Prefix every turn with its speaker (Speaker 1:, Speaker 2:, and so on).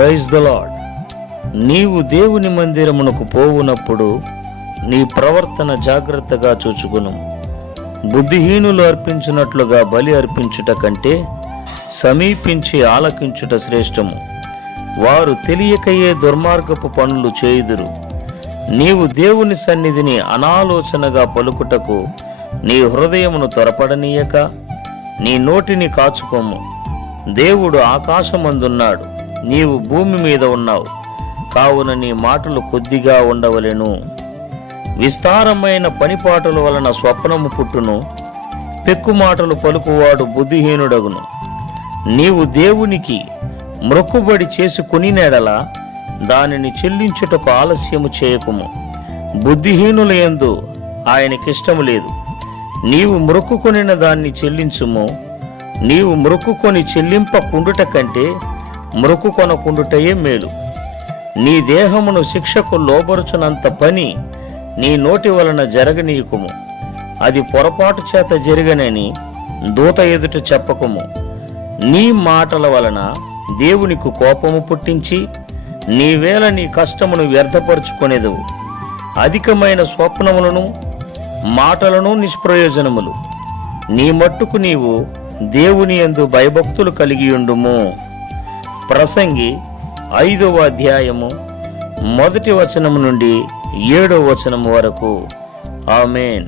Speaker 1: Praise the lord నీవు దేవుని మందిరమునకు పోవునప్పుడు నీ ప్రవర్తన జాగ్రత్తగా చూచుకును. బుద్ధిహీనులు అర్పించినట్లుగా బలి అర్పించుట కంటే సమీపించి ఆలకించుట శ్రేష్టము. వారు తెలియకయే దుర్మార్గపు పనులు చేయుదురు. నీవు దేవుని సన్నిధిని అనాలోచనగా పలుకుటకు నీ హృదయమును త్వరపడనీయక నీ నోటిని కాచుకోము దేవుడు ఆకాశమందున్నాడు. నీవు భూమి మీద ఉన్నావు. కావున నీ మాటలు కొద్దిగా ఉండవలెను. విస్తారమైన పనిపాటల వలన స్వప్నము పుట్టును. పెక్కు మాటలు పలుకువాడు బుద్ధిహీనుడగును. నీవు దేవునికి మ్రొక్కుబడి చేసి కొనినెడల దానిని చెల్లించుటకు ఆలస్యము చేయకుము. బుద్ధిహీనుల ఎందు ఆయనకిష్టము లేదు. నీవు మ్రొక్కుకొనిన దాన్ని చెల్లించుము. నీవు మ్రొక్కుకొని చెల్లింపకుండుట కంటే మ్రొక్కుకొనకుండుటయే మేలు. నీ దేహమును శిక్షకు లోబరుచునంత పని నీ నోటి వలన జరగనీయకుము. అది పొరపాటు చేత జరిగనని దూత ఎదుట చెప్పకుము. నీ మాటల వలన దేవునికి కోపము పుట్టించి నీవేళ నీ కష్టమును వ్యర్థపరుచుకొనేదవు. అధికమైన స్వప్నములను మాటలను నిష్ప్రయోజనములు. నీ మట్టుకు నీవు దేవుని యందు భయభక్తులు కలిగియుండుము ప్రసంగి ఐదవ అధ్యాయము మొదటి వచనము నుండి ఏడవ వచనము వరకు. ఆమెన్.